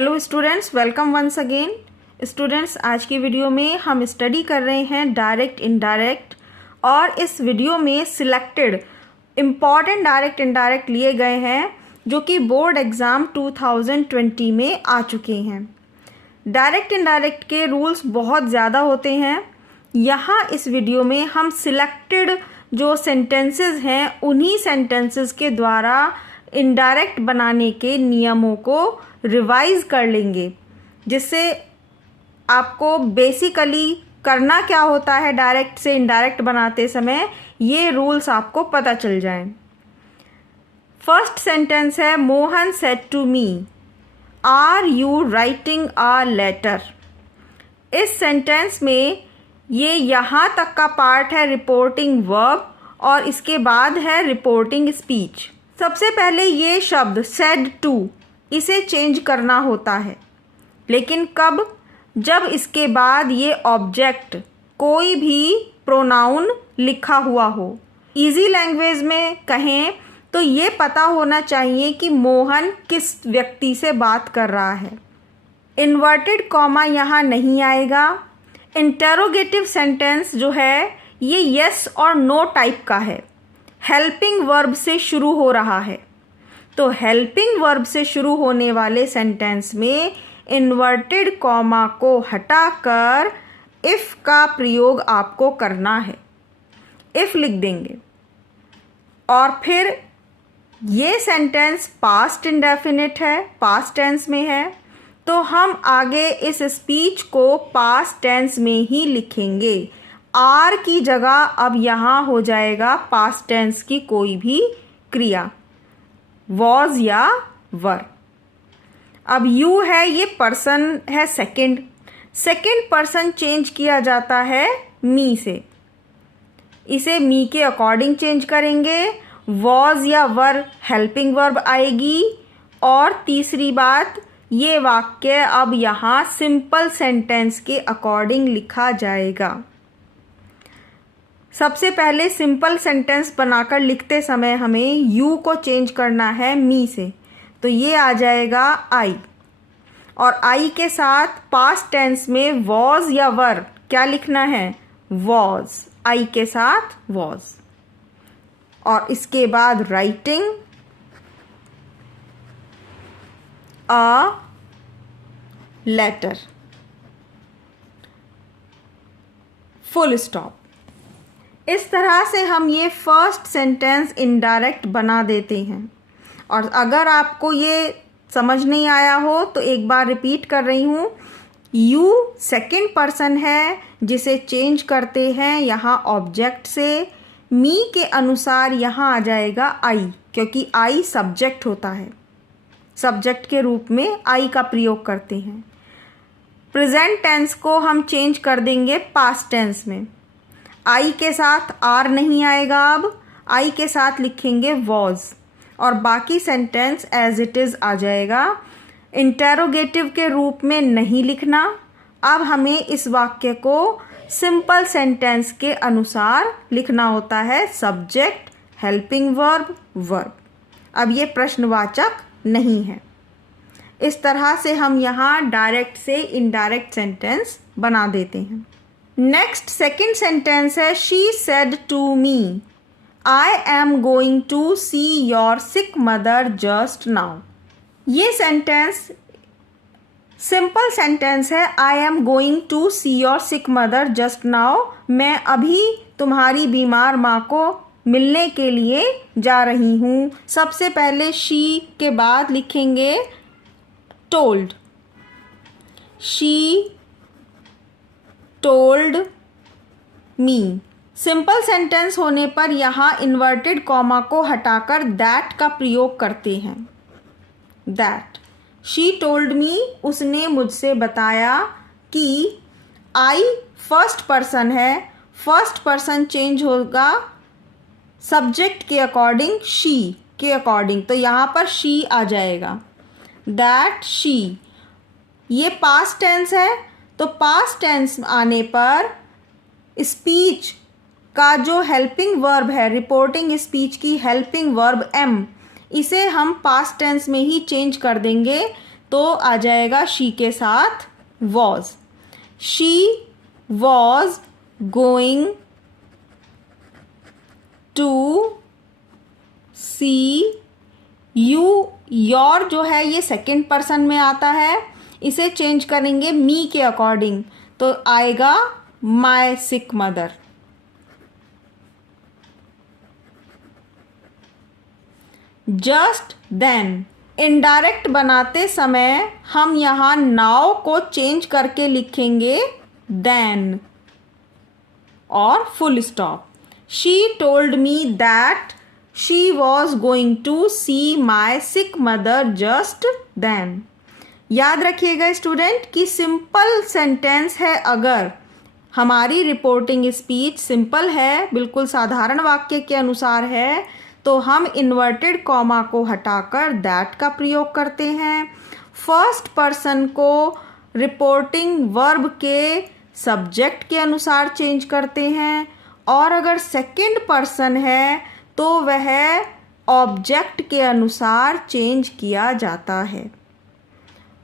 Hello students, welcome once again. Students, आज की video में हम स्टडी कर रहे हैं डायरेक्ट इनडायरेक्ट, और इस वीडियो में सिलेक्टेड इम्पॉर्टेंट डायरेक्ट इनडायरेक्ट लिए गए हैं जो कि बोर्ड एग्ज़ाम 2020 में आ चुके हैं। डायरेक्ट इनडायरेक्ट के रूल्स बहुत ज़्यादा होते हैं। यहाँ इस वीडियो में हम सिलेक्टेड जो सेंटेंसेस हैं उन्हीं सेंटेंसेस के द्वारा इनडायरेक्ट बनाने के नियमों को रिवाइज कर लेंगे, जिससे आपको बेसिकली करना क्या होता है डायरेक्ट से इनडायरेक्ट बनाते समय, ये रूल्स आपको पता चल जाएं। फर्स्ट सेंटेंस है, Mohan said to me, are you writing a letter. इस सेंटेंस में ये यहाँ तक का पार्ट है रिपोर्टिंग वर्ब, और इसके बाद है रिपोर्टिंग स्पीच। सबसे पहले ये शब्द सेड टू, इसे चेंज करना होता है, लेकिन कब? जब इसके बाद ये ऑब्जेक्ट कोई भी प्रोनाउन लिखा हुआ हो। इजी लैंग्वेज में कहें तो ये पता होना चाहिए कि मोहन किस व्यक्ति से बात कर रहा है। इन्वर्टेड कॉमा यहाँ नहीं आएगा। इंटेरोगेटिव सेंटेंस जो है ये यस और नो टाइप का है, हेल्पिंग वर्ब से शुरू हो रहा है। तो हेल्पिंग वर्ब से शुरू होने वाले सेंटेंस में इन्वर्टेड कॉमा को हटाकर इफ़ का प्रयोग आपको करना है। इफ़ लिख देंगे, और फिर ये सेंटेंस पास्ट इंडेफिनिट है, पास्ट टेंस में है, तो हम आगे इस स्पीच को पास्ट टेंस में ही लिखेंगे। आर की जगह अब यहाँ हो जाएगा पास्ट टेंस की कोई भी क्रिया, वॉज या वर। अब यू है, ये पर्सन है सेकंड पर्सन चेंज किया जाता है मी से, इसे मी के अकॉर्डिंग चेंज करेंगे। वॉज या वर हेल्पिंग वर्ब आएगी। और तीसरी बात, ये वाक्य अब यहाँ सिंपल सेंटेंस के अकॉर्डिंग लिखा जाएगा। सबसे पहले सिंपल सेंटेंस बनाकर लिखते समय हमें यू को चेंज करना है मी से, तो ये आ जाएगा आई, और आई के साथ पास्ट टेंस में वॉज या वर क्या लिखना है, वॉज, आई के साथ वॉज। और इसके बाद writing a letter, full stop. इस तरह से हम ये फर्स्ट सेंटेंस इनडायरेक्ट बना देते हैं। और अगर आपको ये समझ नहीं आया हो तो एक बार रिपीट कर रही हूँ, यू सेकंड पर्सन है जिसे चेंज करते हैं यहाँ ऑब्जेक्ट से। मी के अनुसार यहाँ आ जाएगा आई, क्योंकि आई सब्जेक्ट होता है, सब्जेक्ट के रूप में आई का प्रयोग करते हैं। प्रेजेंट टेंस को हम चेंज कर देंगे पास्ट टेंस में। आई के साथ आर नहीं आएगा, अब आई के साथ लिखेंगे वॉज, और बाकी सेंटेंस एज इट इज़ आ जाएगा। इंटेरोगेटिव के रूप में नहीं लिखना। अब हमें इस वाक्य को सिंपल सेंटेंस के अनुसार लिखना होता है, सब्जेक्ट, हेल्पिंग वर्ब, वर्ब। अब ये प्रश्नवाचक नहीं है। इस तरह से हम यहाँ डायरेक्ट से इनडायरेक्ट सेंटेंस बना देते हैं। नेक्स्ट सेकेंड सेंटेंस है, she said to me, I am going to see your sick mother just now. ये सेंटेंस सिंपल सेंटेंस है, I am going to see your sick mother just now. मैं अभी तुम्हारी बीमार माँ को मिलने के लिए जा रही हूँ। सबसे पहले शी के बाद लिखेंगे told, she told me. Simple sentence होने पर यहाँ इन्वर्टेड कॉमा को हटाकर दैट का प्रयोग करते हैं। दैट, शी टोल्ड मी, उसने मुझसे बताया कि। आई फर्स्ट पर्सन है, फर्स्ट पर्सन चेंज होगा सब्जेक्ट के अकॉर्डिंग, शी के अकॉर्डिंग, तो यहाँ पर शी आ जाएगा। दैट शी, ये पास्ट टेंस है, तो पास्ट टेंस आने पर स्पीच का जो हेल्पिंग वर्ब है, रिपोर्टिंग स्पीच की हेल्पिंग वर्ब एम, इसे हम पास्ट टेंस में ही चेंज कर देंगे तो आ जाएगा शी के साथ was. She was going to see you. Your जो है ये सेकंड पर्सन में आता है, इसे चेंज करेंगे मी के अकॉर्डिंग, तो आएगा my sick mother. Just then, indirect बनाते समय हम यहाँ नाउ को चेंज करके लिखेंगे देन और full stop. She told me that she was going to see my sick mother just then. याद रखिएगा स्टूडेंट कि सिंपल सेंटेंस है, अगर हमारी रिपोर्टिंग स्पीच सिंपल है, बिल्कुल साधारण वाक्य के अनुसार है, तो हम इन्वर्टेड कॉमा को हटाकर दैट का प्रयोग करते हैं। फर्स्ट पर्सन को रिपोर्टिंग वर्ब के सब्जेक्ट के अनुसार चेंज करते हैं, और अगर सेकंड पर्सन है तो वह ऑब्जेक्ट के अनुसार चेंज किया जाता है।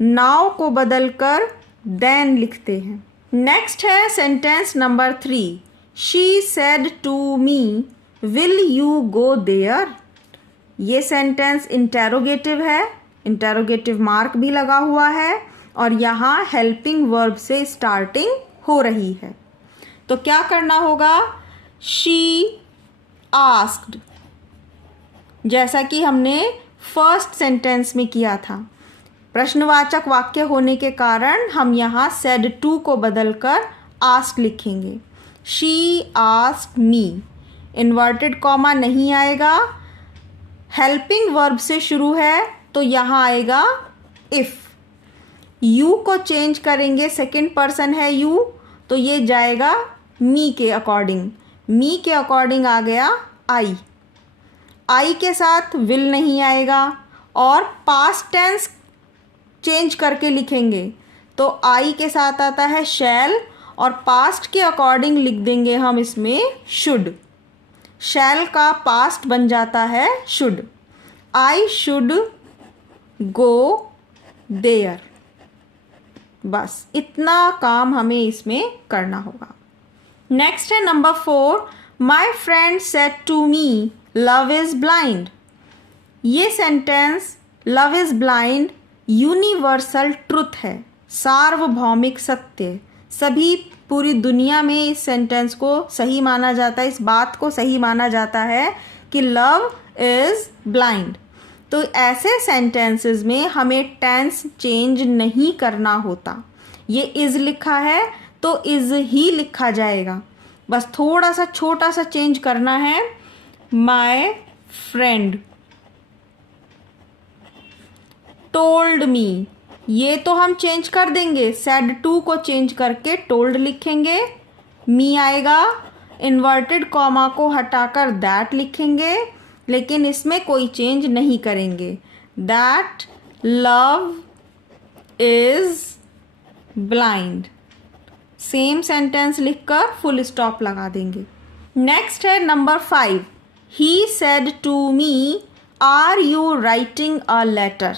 नाउ को बदलकर देन लिखते हैं। नेक्स्ट है sentence number 3। She said to me will you go there. ये सेंटेंस इंटेरोगेटिव है, इंटेरोगेटिव मार्क भी लगा हुआ है, और यहाँ हेल्पिंग वर्ब से स्टार्टिंग हो रही है। तो क्या करना होगा? शी आस्क्ड, जैसा कि हमने फर्स्ट सेंटेंस में किया था। प्रश्नवाचक वाक्य होने के कारण हम यहाँ सेड टू को बदलकर आस्क लिखेंगे। She asked me, inverted comma नहीं आएगा, हेल्पिंग वर्ब से शुरू है तो यहाँ आएगा इफ़। यू को चेंज करेंगे, सेकंड पर्सन है यू, तो ये जाएगा मी के अकॉर्डिंग। मी के अकॉर्डिंग आ गया आई। आई के साथ विल नहीं आएगा, और पास्ट टेंस चेंज करके लिखेंगे तो आई के साथ आता है शैल, और पास्ट के अकॉर्डिंग लिख देंगे हम इसमें शुड। शैल का पास्ट बन जाता है should. I should go there. बस इतना काम हमें इसमें करना होगा। नेक्स्ट है number 4। My friend said to me love is blind. ये sentence love is blind universal truth है, सार्वभौमिक सत्य। सभी पूरी दुनिया में इस सेंटेंस को सही माना जाता है, इस बात को सही माना जाता है कि लव इज़ ब्लाइंड। तो ऐसे सेंटेंसेस में हमें टेंस चेंज नहीं करना होता। ये इज़ लिखा है तो इज़ ही लिखा जाएगा, बस थोड़ा सा छोटा सा चेंज करना है। माय फ्रेंड टोल्ड मी, ये तो हम चेंज कर देंगे, सेड टू को चेंज करके टोल्ड लिखेंगे। मी आएगा, इन्वर्टेड कॉमा को हटाकर दैट लिखेंगे, लेकिन इसमें कोई चेंज नहीं करेंगे। That love is blind, same sentence लिखकर फुल स्टॉप लगा देंगे। नेक्स्ट है number 5। He said to me are you writing a letter.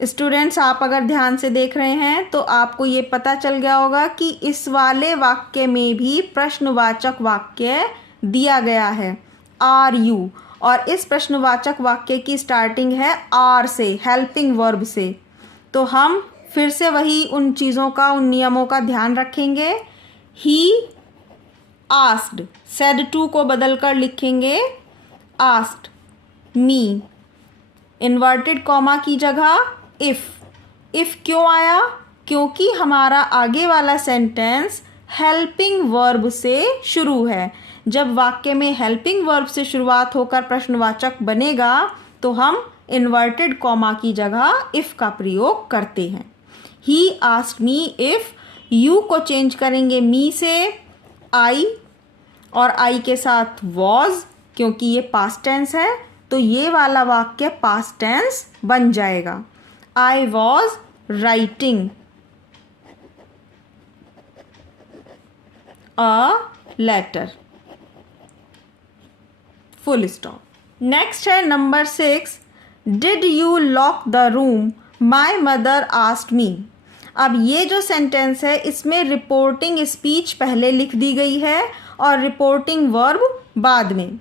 Students, आप अगर ध्यान से देख रहे हैं तो आपको ये पता चल गया होगा कि इस वाले वाक्य में भी प्रश्नवाचक वाक्य दिया गया है आर यू, और इस प्रश्नवाचक वाक्य की स्टार्टिंग है आर से, हेल्पिंग वर्ब से। तो हम फिर से वही उन चीज़ों का, उन नियमों का ध्यान रखेंगे। ही आस्क्ड, सेड टू को बदलकर लिखेंगे आस्क्ड मी, इन्वर्टेड कॉमा की जगह इफ़। इफ़ क्यों आया? क्योंकि हमारा आगे वाला सेंटेंस हेल्पिंग वर्ब से शुरू है। जब वाक्य में हेल्पिंग वर्ब से शुरुआत होकर प्रश्नवाचक बनेगा तो हम इन्वर्टेड कॉमा की जगह इफ़ का प्रयोग करते हैं। He asked me if, you को चेंज करेंगे मी से आई, और आई के साथ वॉज, क्योंकि ये पास्ट टेंस है तो ये वाला वाक्य पास्ट टेंस बन जाएगा। I was writing a letter, full stop. Next है number 6। Did you lock the room my mother asked me. अब ये जो सेंटेंस है इसमें रिपोर्टिंग स्पीच पहले लिख दी गई है और रिपोर्टिंग वर्ब बाद में।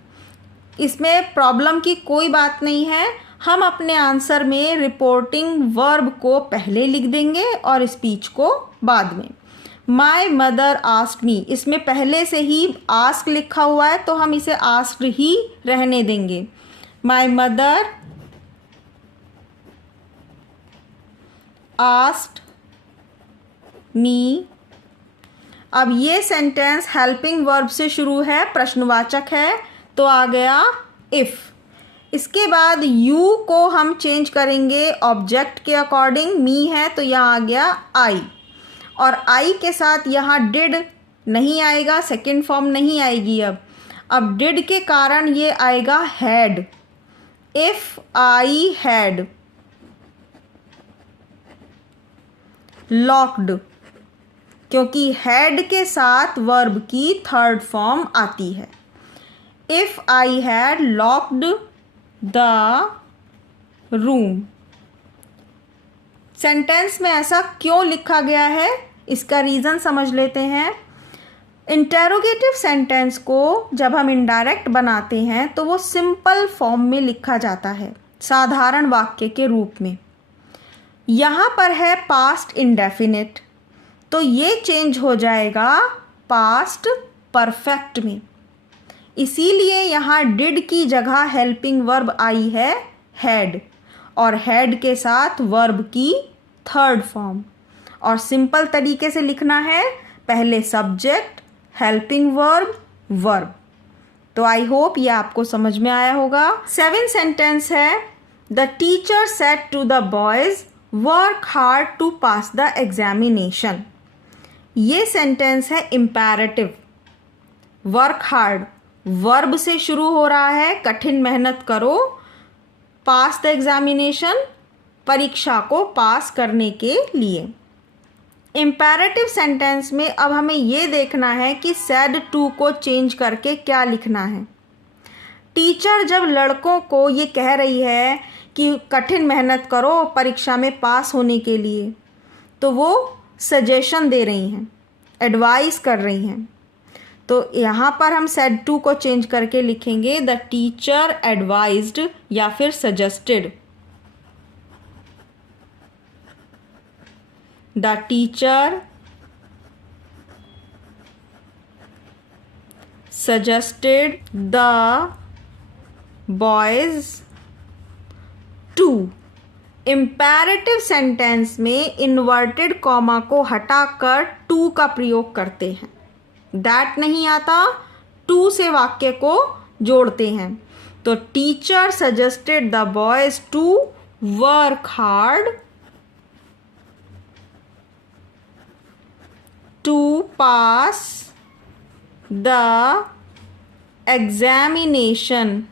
इसमें प्रॉब्लम की कोई बात नहीं है, हम अपने आंसर में रिपोर्टिंग वर्ब को पहले लिख देंगे और स्पीच को बाद में। माई मदर आस्क्ड मी, इसमें पहले से ही आस्क लिखा हुआ है तो हम इसे आस्क्ड ही रहने देंगे। माई मदर आस्क्ड मी। अब ये सेंटेंस हेल्पिंग वर्ब से शुरू है, प्रश्नवाचक है, तो आ गया इफ़। इसके बाद यू को हम चेंज करेंगे ऑब्जेक्ट के अकॉर्डिंग, मी है तो यहाँ आ गया आई, और आई के साथ यहाँ डिड नहीं आएगा, सेकंड फॉर्म नहीं आएगी। अब डिड के कारण ये आएगा had. If I had locked, क्योंकि हैड के साथ वर्ब की थर्ड फॉर्म आती है। If I had locked the room. Sentence में ऐसा क्यों लिखा गया है, इसका रीज़न समझ लेते हैं। इंटेरोगेटिव सेंटेंस को जब हम इनडायरेक्ट बनाते हैं तो वो सिंपल फॉर्म में लिखा जाता है, साधारण वाक्य के रूप में। यहाँ पर है पास्ट इंडेफिनिट, तो ये चेंज हो जाएगा पास्ट परफेक्ट में। इसीलिए यहाँ डिड की जगह हेल्पिंग वर्ब आई है हैड, और हैड के साथ वर्ब की थर्ड फॉर्म। और सिंपल तरीके से लिखना है, पहले सब्जेक्ट, हेल्पिंग वर्ब, वर्ब। तो आई होप ये आपको समझ में आया होगा। 7 सेंटेंस है, the teacher said to the boys work hard to pass the examination. ये सेंटेंस है इम्पेरेटिव। वर्क हार्ड वर्ब से शुरू हो रहा है, कठिन मेहनत करो, पास द एग्जामिनेशन परीक्षा को पास करने के लिए। इम्पेरेटिव सेंटेंस में अब हमें ये देखना है कि सेड टू को चेंज करके क्या लिखना है। टीचर जब लड़कों को ये कह रही है कि कठिन मेहनत करो परीक्षा में पास होने के लिए, तो वो सजेशन दे रही हैं, एडवाइस कर रही हैं। तो यहाँ पर हम सेड टू को चेंज करके लिखेंगे द टीचर एडवाइज्ड या फिर suggested. The teacher suggested the boys to. Imperative sentence में इन्वर्टेड कॉमा को हटाकर टू का प्रयोग करते हैं। दैट नहीं आता, टू से वाक्य को जोड़ते हैं। तो teacher suggested the boys to work hard to pass the examination.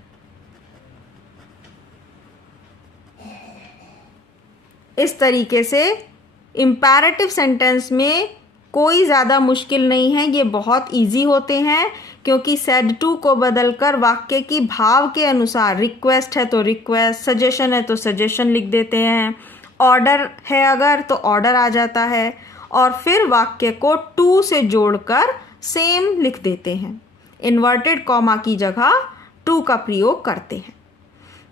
इस तरीके से इम्पेरेटिव सेंटेंस में कोई ज़्यादा मुश्किल नहीं है, ये बहुत इजी होते हैं, क्योंकि सेड टू को बदलकर वाक्य की भाव के अनुसार, रिक्वेस्ट है तो रिक्वेस्ट, सजेशन है तो सजेशन लिख देते हैं, ऑर्डर है अगर तो ऑर्डर आ जाता है, और फिर वाक्य को टू से जोड़कर सेम लिख देते हैं। इन्वर्टेड कॉमा की जगह टू का प्रयोग करते हैं।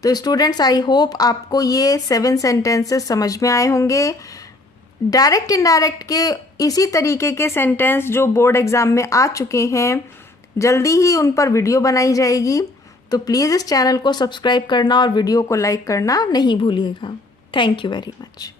तो स्टूडेंट्स, आई होप आपको ये 7 सेंटेंसेस समझ में आए होंगे। डायरेक्ट इनडायरेक्ट के इसी तरीके के सेंटेंस जो बोर्ड एग्ज़ाम में आ चुके हैं, जल्दी ही उन पर वीडियो बनाई जाएगी। तो प्लीज़ इस चैनल को सब्सक्राइब करना और वीडियो को लाइक करना नहीं भूलिएगा। Thank you very much.